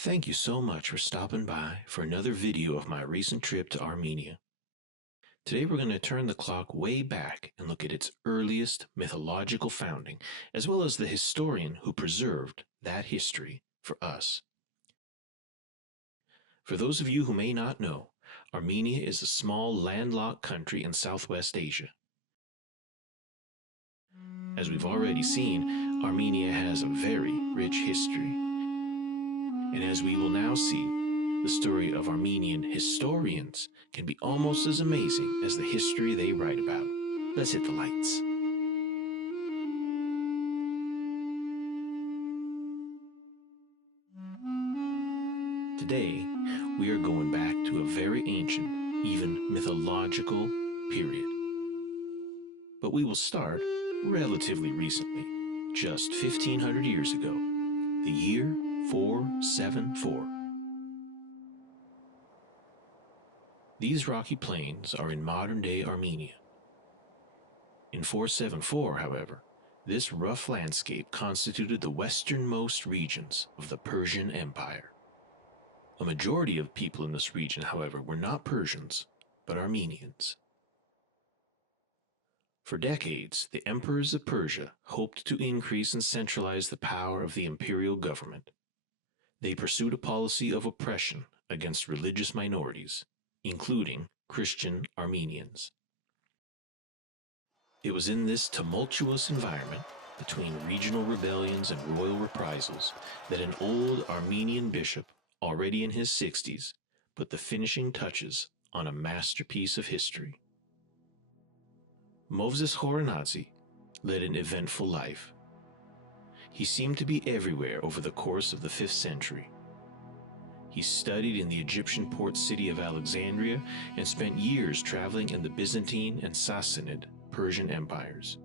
Thank you so much for stopping by for another video of my recent trip to Armenia. Today we're going to turn the clock way back and look at its earliest mythological founding, as well as the historian who preserved that history for us. For those of you who may not know, Armenia is a small landlocked country in Southwest Asia. As we've already seen, Armenia has a very rich history. And as we will now see, the story of Armenian historians can be almost as amazing as the history they write about. Let's hit the lights. Today, we are going back to a very ancient, even mythological period. But we will start relatively recently, just 1500 years ago, the year 474. These rocky plains are in modern-day Armenia. In 474, however, this rough landscape constituted the westernmost regions of the Persian Empire. A majority of people in this region, however, were not Persians, but Armenians. For decades, the emperors of Persia hoped to increase and centralize the power of the imperial government. They pursued a policy of oppression against religious minorities, including Christian Armenians. It was in this tumultuous environment, between regional rebellions and royal reprisals, that an old Armenian bishop, already in his 60s, put the finishing touches on a masterpiece of history. Movses Khorenatsi led an eventful life. He seemed to be everywhere over the course of the 5th century. He studied in the Egyptian port city of Alexandria and spent years traveling in the Byzantine and Sassanid Persian empires.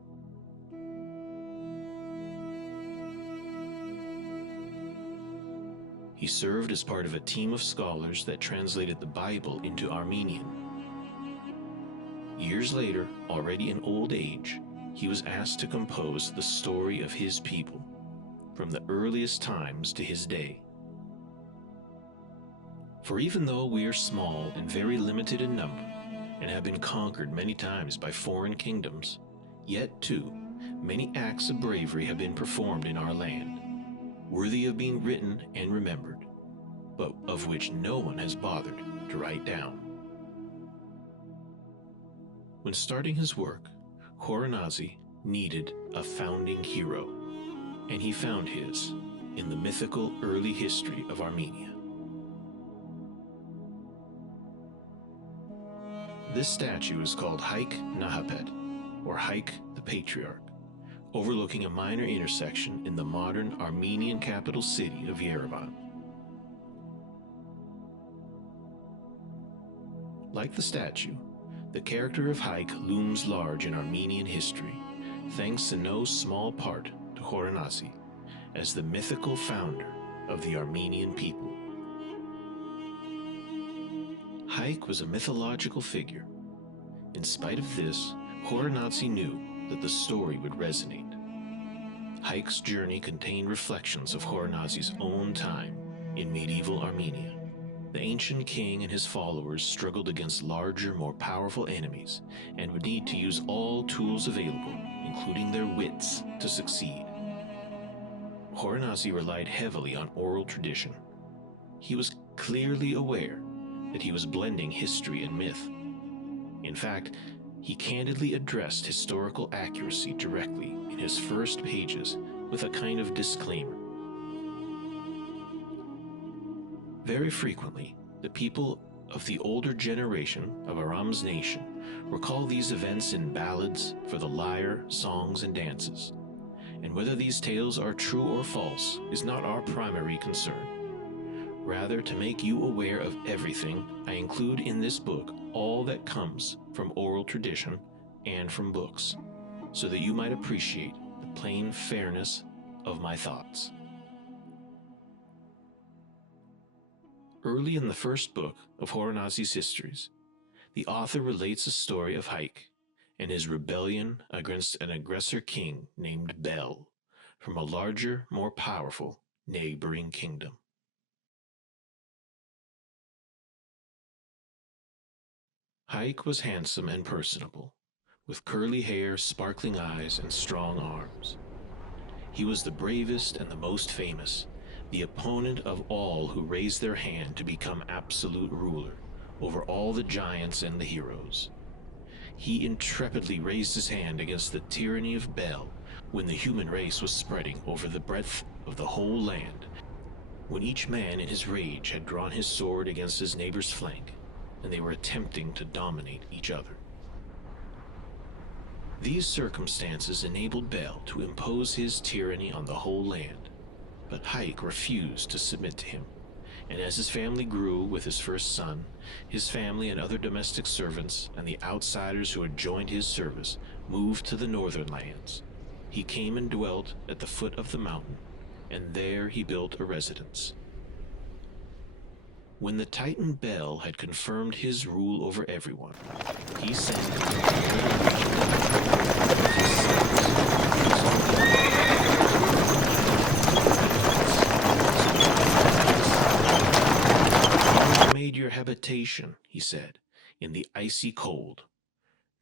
He served as part of a team of scholars that translated the Bible into Armenian. Years later, already in old age, he was asked to compose the story of his people, from the earliest times to his day. For even though we are small and very limited in number, and have been conquered many times by foreign kingdoms, yet, too, many acts of bravery have been performed in our land, worthy of being written and remembered, but of which no one has bothered to write down. When starting his work, Khorenatsi needed a founding hero, and he found his in the mythical early history of Armenia. This statue is called Hayk Nahapet, or Hayk the Patriarch, overlooking a minor intersection in the modern Armenian capital city of Yerevan. Like the statue, the character of Hayk looms large in Armenian history, thanks in no small part to Khorenatsi, as the mythical founder of the Armenian people. Hayk was a mythological figure. In spite of this, Khorenatsi knew that the story would resonate. Hayk's journey contained reflections of Khorenatsi's own time in medieval Armenia. The ancient king and his followers struggled against larger, more powerful enemies, and would need to use all tools available, including their wits, to succeed. Khorenatsi relied heavily on oral tradition. He was clearly aware that he was blending history and myth. In fact, he candidly addressed historical accuracy directly in his first pages with a kind of disclaimer. Very frequently, the people of the older generation of Aram's nation recall these events in ballads for the lyre, songs, and dances. And whether these tales are true or false is not our primary concern. Rather, to make you aware of everything, I include in this book all that comes from oral tradition and from books, so that you might appreciate the plain fairness of my thoughts. Early in the first book of Khorenatsi's histories, the author relates a story of Hayk and his rebellion against an aggressor king named Bel from a larger, more powerful neighboring kingdom. Hayk was handsome and personable, with curly hair, sparkling eyes, and strong arms. He was the bravest and the most famous, the opponent of all who raised their hand to become absolute ruler over all the giants and the heroes. He intrepidly raised his hand against the tyranny of Bel when the human race was spreading over the breadth of the whole land, when each man in his rage had drawn his sword against his neighbor's flank, and they were attempting to dominate each other. These circumstances enabled Bel to impose his tyranny on the whole land, but Hayk refused to submit to him, and as his family grew with his first son, his family and other domestic servants and the outsiders who had joined his service moved to the northern lands. He came and dwelt at the foot of the mountain, and there he built a residence. When the Titan Bel had confirmed his rule over everyone, he sent into the northern region of his sons. "You made your habitation," he said, "in the icy cold.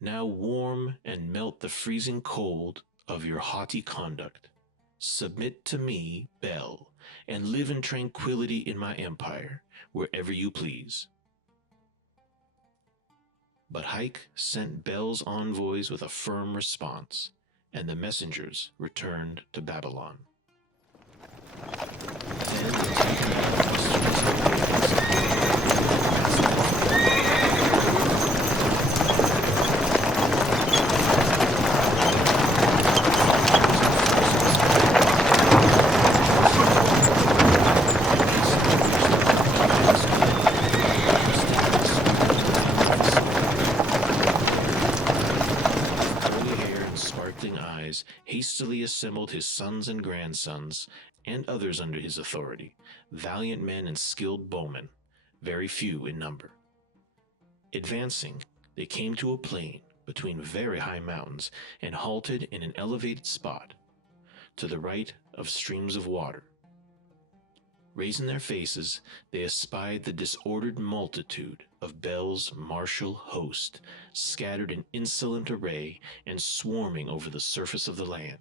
Now warm and melt the freezing cold of your haughty conduct. Submit to me, Bel, and live in tranquility in my empire, wherever you please." But Hayk sent Bel's envoys with a firm response, and the messengers returned to Babylon. Then the Titan questioned his hastily assembled his sons and grandsons, and others under his authority, valiant men and skilled bowmen, very few in number. Advancing, they came to a plain between very high mountains and halted in an elevated spot, to the right of streams of water. Raising their faces, they espied the disordered multitude of Bel's martial host, scattered in insolent array and swarming over the surface of the land.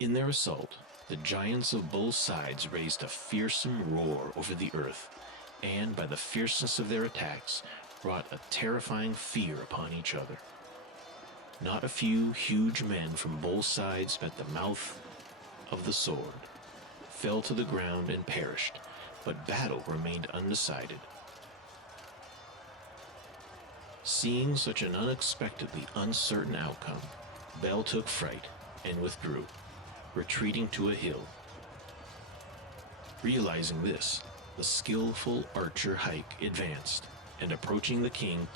In their assault, the giants of both sides raised a fearsome roar over the earth, and by the fierceness of their attacks, brought a terrifying fear upon each other. Not a few huge men from both sides met the mouth of the sword, fell to the ground and perished, but battle remained undecided. Seeing such an unexpectedly uncertain outcome, Bel took fright and withdrew, retreating to a hill. Realizing this, the skillful archer Hayk advanced, and approaching the king,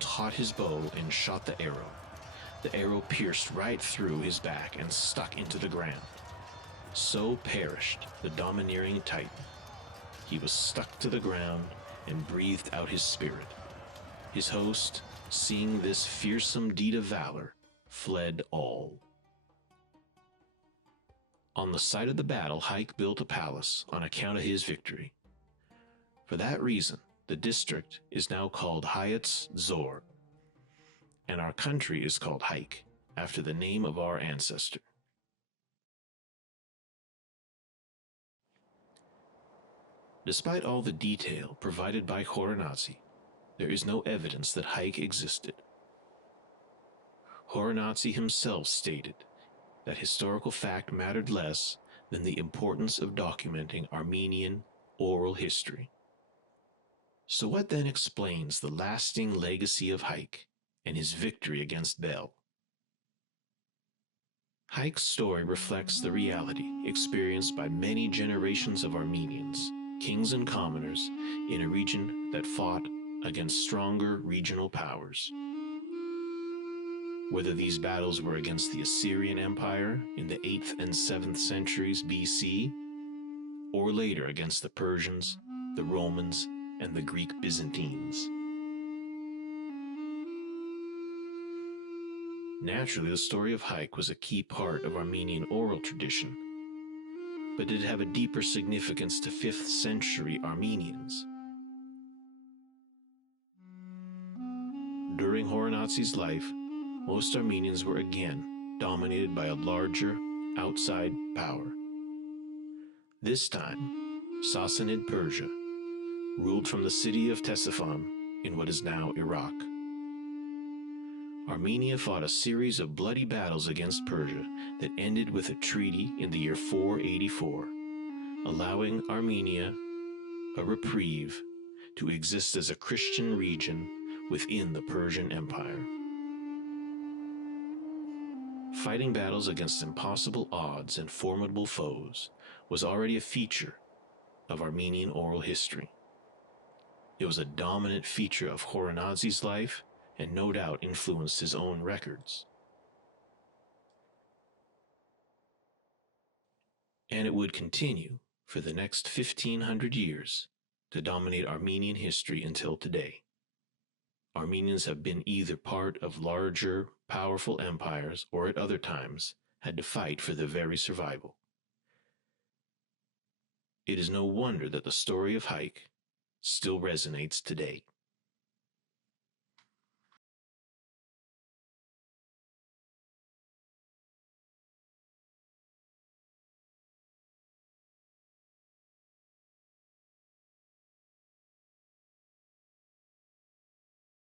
taut his bow and shot the arrow. The arrow pierced right through his back and stuck into the ground. So perished the domineering Titan. He was stuck to the ground and breathed out his spirit. His host, seeing this fearsome deed of valor, fled all. On the site of the battle, Hayk built a palace on account of his victory. For that reason, the district is now called Hayat's Zor, and our country is called Hayk, after the name of our ancestor. Despite all the detail provided by Khorenatsi, there is no evidence that Hayk existed. Khorenatsi himself stated that historical fact mattered less than the importance of documenting Armenian oral history. So what then explains the lasting legacy of Hayk and his victory against Bel? Hayk's story reflects the reality experienced by many generations of Armenians, kings and commoners, in a region that fought against stronger regional powers. Whether these battles were against the Assyrian Empire in the 8th and 7th centuries BC, or later against the Persians, the Romans, and the Greek Byzantines. Naturally, the story of Hayk was a key part of Armenian oral tradition, but did it have a deeper significance to 5th century Armenians? During Khorenatsi's life, most Armenians were again dominated by a larger, outside power. This time, Sassanid Persia ruled from the city of Ctesiphon in what is now Iraq. Armenia fought a series of bloody battles against Persia that ended with a treaty in the year 484, allowing Armenia a reprieve to exist as a Christian region within the Persian Empire. Fighting battles against impossible odds and formidable foes was already a feature of Armenian oral history. It was a dominant feature of Khorenatsi's life and no doubt influenced his own records. And it would continue for the next 1,500 years to dominate Armenian history until today. Armenians have been either part of larger, powerful empires or at other times had to fight for their very survival. It is no wonder that the story of Hayk still resonates today.